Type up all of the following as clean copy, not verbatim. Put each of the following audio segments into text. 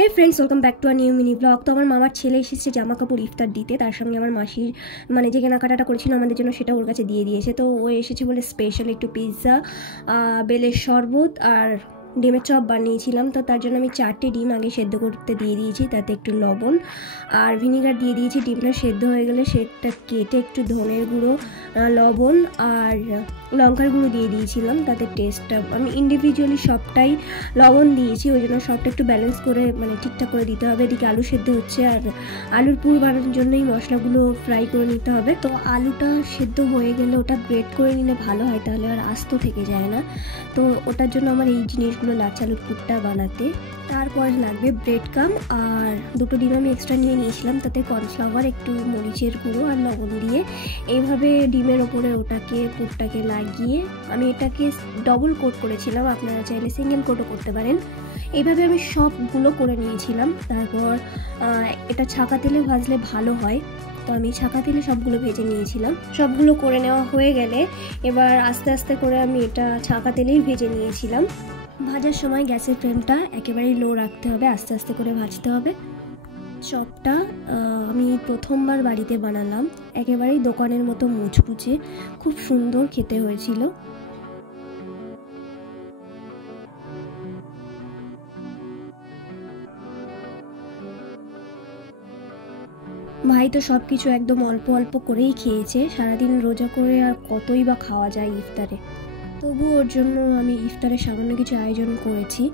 Hey friends, welcome back to a new mini blog. তো আমার মামার ছেলে এসেছে জামা কাপড় ইফতার দিতে, তার সঙ্গে আমার মাসির যে কেনাকাটাটা করেছিল আমাদের জন্য সেটা ওর কাছে দিয়ে দিয়েছে। তো ও এসেছে বলে স্পেশাল একটু পিৎজা, বেলের শরবত আর ডিমের চপ বানিয়েছিলাম। তো তার জন্য আমি 4টে ডিম আগে সেদ্ধ করতে দিয়ে দিয়েছি, তাতে একটু লবণ আর ভিনিগার দিয়ে দিয়েছি। ডিমটা সেদ্ধ হয়ে গেলে সেটা কেটে একটু ধনের গুঁড়ো, লবণ আর লঙ্কার গুঁড়ো দিয়ে দিয়েছিলাম, তাতে টেস্টটা আমি ইন্ডিভিজুয়ালি সবটাই লবণ দিয়েছি, ওই জন্য সবটা একটু ব্যালেন্স করে ঠিকঠাক করে দিতে হবে। এদিকে আলু সেদ্ধ হচ্ছে, আর আলুর পুর বানানোর জন্য এই মশলাগুলো ফ্রাই করে নিতে হবে। তো আলুটা সেদ্ধ হয়ে গেলে ওটা গ্রেট করে নিলে ভালো হয়, তাহলে আর আস্ত থেকে যায় না। তো ওটার জন্য আমার এই জিনিসগুলো লাগছে আলুর পুরটা বানাতে। তারপরে লাগবে ব্রেড কাম, আর 2টো ডিম আমি এক্সট্রা নিয়ে নিয়েছিলাম, তাতে কর্নফ্লাওয়ার, একটু মরিচের গুঁড়ো আর লবণ দিয়ে এইভাবে ডিমের ওপরে ওটাকে পুরটাকে লাগিয়ে আমি এটাকে ডবল কোট করেছিলাম, আপনারা চাইলে সিঙ্গেল কোটও করতে পারেন। এইভাবে আমি সবগুলো করে নিয়েছিলাম। তারপর এটা ছাঁকা তেলে ভাজলে ভালো হয়, তো আমি ছাঁকা তেলে সবগুলো ভেজে নিয়েছিলাম। সবগুলো করে নেওয়া হয়ে গেলে এবার আস্তে আস্তে করে আমি এটা ছাঁকা তেলেই ভেজে নিয়েছিলাম। ভাজার সময় গ্যাসের ফ্লেমটা একেবারেই লো রাখতে হবে, আস্তে আস্তে করে ভাজতে হবে। চপটা আমি প্রথমবার বাড়িতে বানালাম, একেবারেই দোকানের মতো মুচমুচে, খুব সুন্দর খেতে হয়েছিল। ভাই তো সব কিছু একদম অল্প অল্প করেই খেয়েছে, সারাদিন রোজা করে আর কতই বা খাওয়া যায় ইফতারে। তবু ওর জন্য আমি ইফতারে সামান্য কিছু আয়োজন করেছি।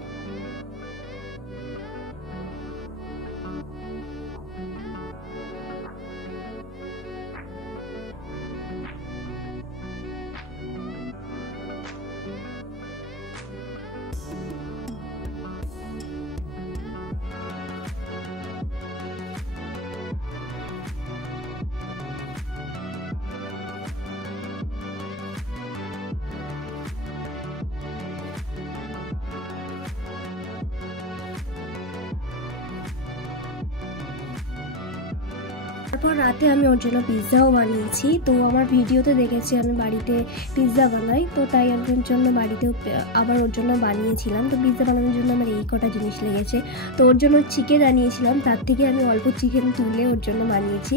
তারপর রাতে আমি ওর জন্য পিৎজাও বানিয়েছি। তো আমার ভিডিওতে দেখেছি আমি বাড়িতে পিৎজা বানাই, তো তাই ওর জন্য বাড়িতেও আবার ওর জন্য বানিয়েছিলাম। তো পিৎজা বানানোর জন্য আমার এই কটা জিনিস লেগেছে। তো ওর জন্য চিকেন আনিয়েছিলাম, তার থেকে আমি অল্প চিকেন তুলে ওর জন্য বানিয়েছি।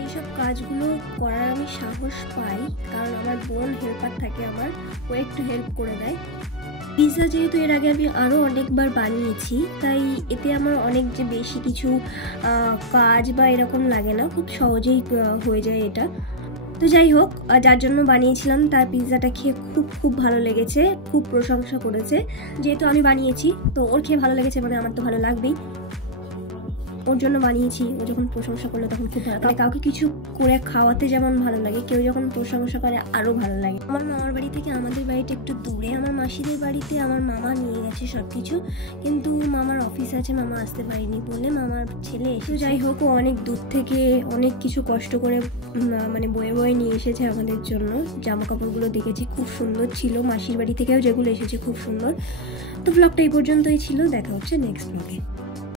এইসব কাজগুলো করার আমি সাহস পাই, কারণ আমার বোন হেল্পার থাকে আমার, ও একটু হেল্প করে দেয়। পিৎজা যেহেতু এর আগে আমি আরও অনেকবার বানিয়েছি, তাই এতে আমার অনেক যে বেশি কিছু কাজ বা এরকম লাগে না, খুব সহজেই হয়ে যায় এটা। তো যাই হোক, যার জন্য বানিয়েছিলাম তার পিৎজাটা খেয়ে খুব ভালো লেগেছে, খুব প্রশংসা করেছে। যেহেতু আমি বানিয়েছি তো ওর খেয়ে ভালো লেগেছে, মানে আমার তো ভালো লাগবেই। ওর জন্য বানিয়েছি, ও যখন প্রশংসা করলো তখন খুব ভালো লাগে। কাউকে কিছু করে খাওয়াতে যেমন ভালো লাগে, কেউ যখন প্রশংসা করে আরও ভালো লাগে। আমার মামার বাড়ি থেকে আমাদের বাড়িটা একটু দূরে, আমার মাসিদের বাড়িতে আমার মামা নিয়ে গেছে সব কিছু, কিন্তু মামার অফিস আছে, মামা আসতে পারেনি বলে মামার ছেলে এসে। যাই হোক, ও অনেক দূর থেকে অনেক কিছু কষ্ট করে বয়ে বয়ে নিয়ে এসেছে আমাদের জন্য। জামা কাপড়গুলো দেখেছি খুব সুন্দর ছিল, মাসির বাড়ি থেকেও যেগুলো এসেছে খুব সুন্দর। তো ব্লগটা এই পর্যন্তই ছিল, দেখা হচ্ছে নেক্সট ব্লগে।